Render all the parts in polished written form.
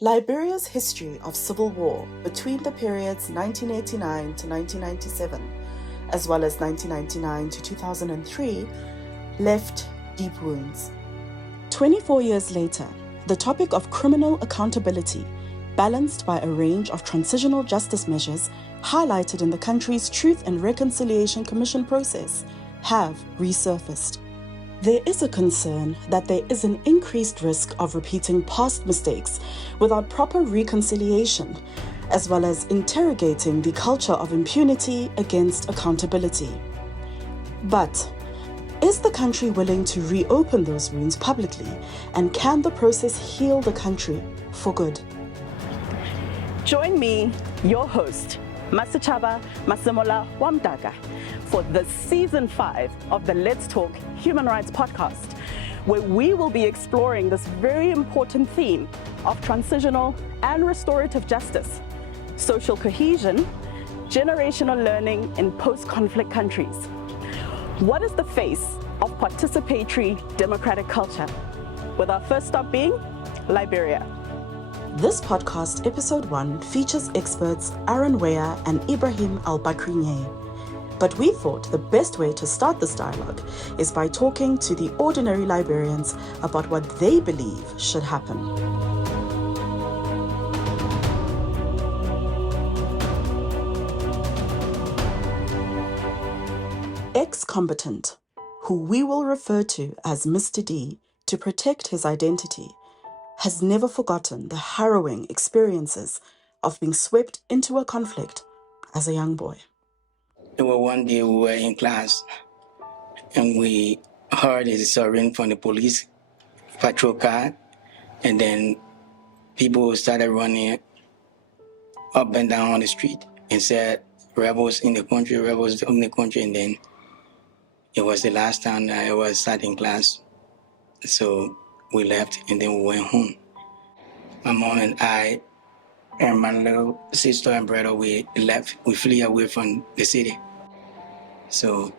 Liberia's history of civil war between the periods 1989 to 1997, as well as 1999 to 2003, left deep wounds. 24 years later, the topic of criminal accountability, balanced by a range of transitional justice measures highlighted in the country's Truth and Reconciliation Commission process, have resurfaced. There is a concern that there is an increased risk of repeating past mistakes without proper reconciliation, as well as interrogating the culture of impunity against accountability. But is the country willing to reopen those wounds publicly, and can the process heal the country for good? Join me, your host, Masachaba Masemola Wamdaga, for the Season 5 of the Let's Talk Human Rights podcast, where we will be exploring this very important theme of transitional and restorative justice, social cohesion, generational learning in post-conflict countries. What is the face of participatory democratic culture? With our first stop being Liberia. This podcast, episode 1, features experts Aaron Weah and Ibrahim Al-Bakri Nyei. But we thought the best way to start this dialogue is by talking to the ordinary Liberians about what they believe should happen. Ex-combatant, who we will refer to as Mr. D to protect his identity, has never forgotten the harrowing experiences of being swept into a conflict as a young boy. There was one day we were in class and we heard a siren from the police patrol car, and then people started running up and down on the street and said, rebels in the country, and then it was the last time that I was sat in class. So we left and then we went home. My mom and I and my little sister and brother, we left. We flew away from the city. So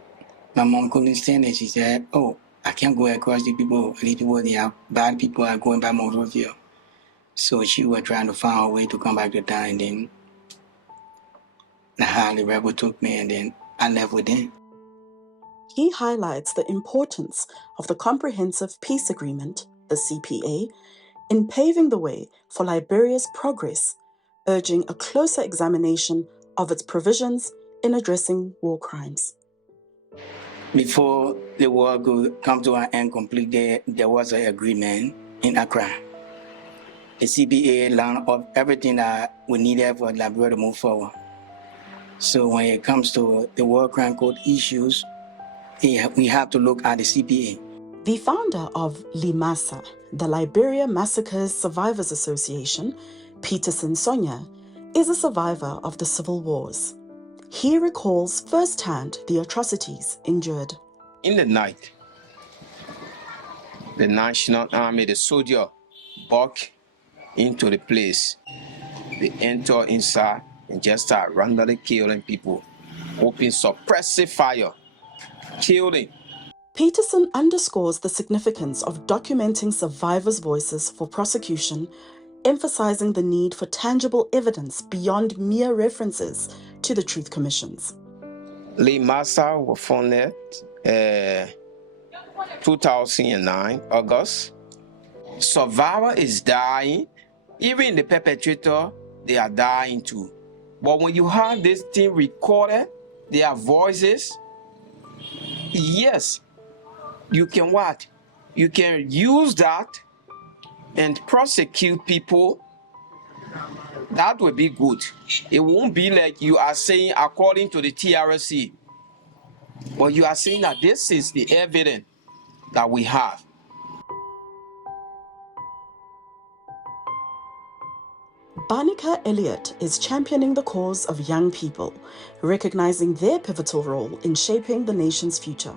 my mom couldn't stand it. She said, oh, I can't go across the people. These people, they are bad people are going by Monrovia. So she was trying to find a way to come back to town, and then the rebel took me, and then I left with them. He highlights the importance of the Comprehensive Peace Agreement, the CPA, in paving the way for Liberia's progress, urging a closer examination of its provisions in addressing war crimes. Before the war could come to an end completely, there was an agreement in Accra. The CPA lined up everything that we needed for Liberia to move forward. So when it comes to the War Crime Code issues, we have to look at the CPA. The founder of LIMASA, the Liberia Massacres Survivors Association, Peterson Sonyah, is a survivor of the civil wars. He recalls firsthand the atrocities endured. In the night, the National Army, the soldier, walk into the place. They enter inside and just start randomly killing people, open suppressive fire, killing. Peterson underscores the significance of documenting survivors' voices for prosecution, emphasizing the need for tangible evidence beyond mere references to the truth commissions. LIMASA was founded 2009, August. Survivor is dying. Even the perpetrator, they are dying too. But when you have this thing recorded, their voices, yes, you can what? You can use that and prosecute people. That would be good. It won't be like you are saying according to the TRC, but you are saying that this is the evidence that we have. Banica Elliot is championing the cause of young people, recognizing their pivotal role in shaping the nation's future.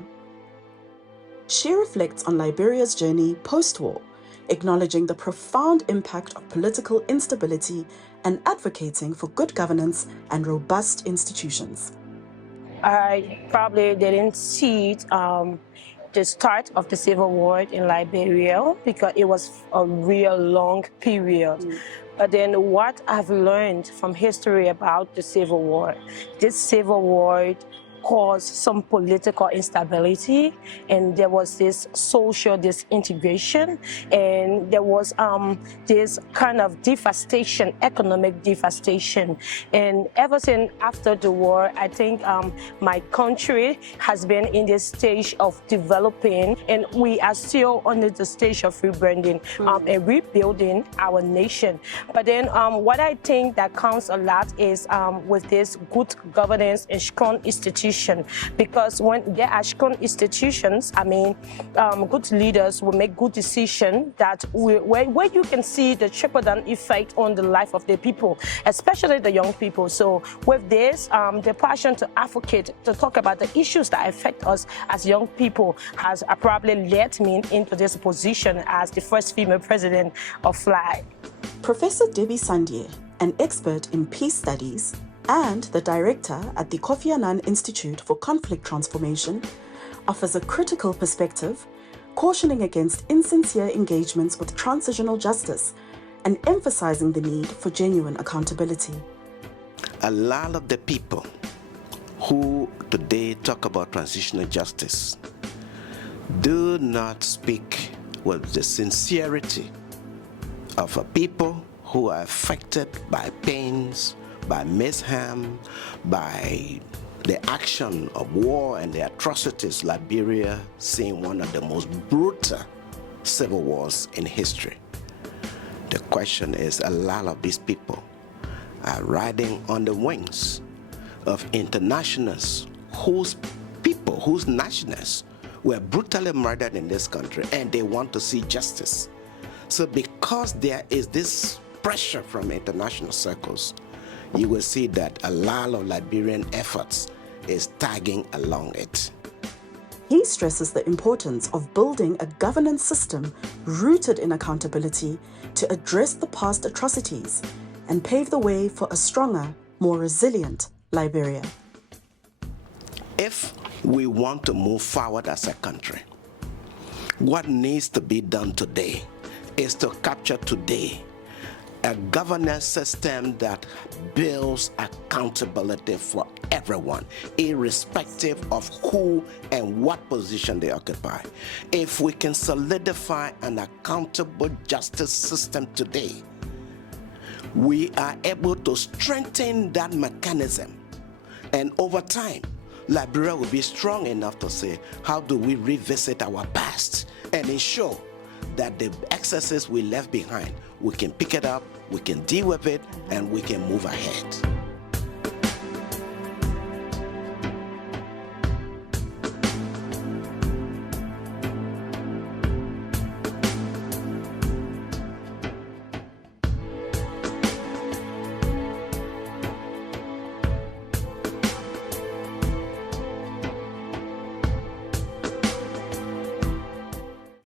She reflects on Liberia's journey post-war, acknowledging the profound impact of political instability and advocating for good governance and robust institutions. I probably didn't see it the start of the Civil War in Liberia because it was a real long period. But then what I've learned from history about the Civil War, this Civil War caused some political instability, and there was this social disintegration, and there was this kind of devastation, economic devastation. And ever since after the war, I think my country has been in this stage of developing, and we are still on the stage of rebranding and rebuilding our nation. But then what I think that counts a lot is with this good governance and strong institutions. Because when there are strong institutions, I mean, good leaders will make good decisions that where you can see the trickle-down effect on the life of the people, especially the young people. So with this, the passion to advocate, to talk about the issues that affect us as young people has probably led me into this position as the first female president of FLY. Professor Debey Sayndee, an expert in peace studies and the director at the Kofi Annan Institute for Conflict Transformation, offers a critical perspective, cautioning against insincere engagements with transitional justice and emphasizing the need for genuine accountability. A lot of the people who today talk about transitional justice do not speak with the sincerity of a people who are affected by pains, by mayhem, by the action of war and the atrocities. Liberia seeing one of the most brutal civil wars in history. The question is, a lot of these people are riding on the wings of internationals whose nationals were brutally murdered in this country, and they want to see justice. So because there is this pressure from international circles, you will see that a lot of Liberian efforts is tagging along it. He stresses the importance of building a governance system rooted in accountability to address the past atrocities and pave the way for a stronger, more resilient Liberia. If we want to move forward as a country, what needs to be done today is to capture today a governance system that builds accountability for everyone, irrespective of who and what position they occupy. If we can solidify an accountable justice system today, we are able to strengthen that mechanism. And over time, Liberia will be strong enough to say, how do we revisit our past and ensure that the excesses we left behind, we can pick it up, we can deal with it, and we can move ahead.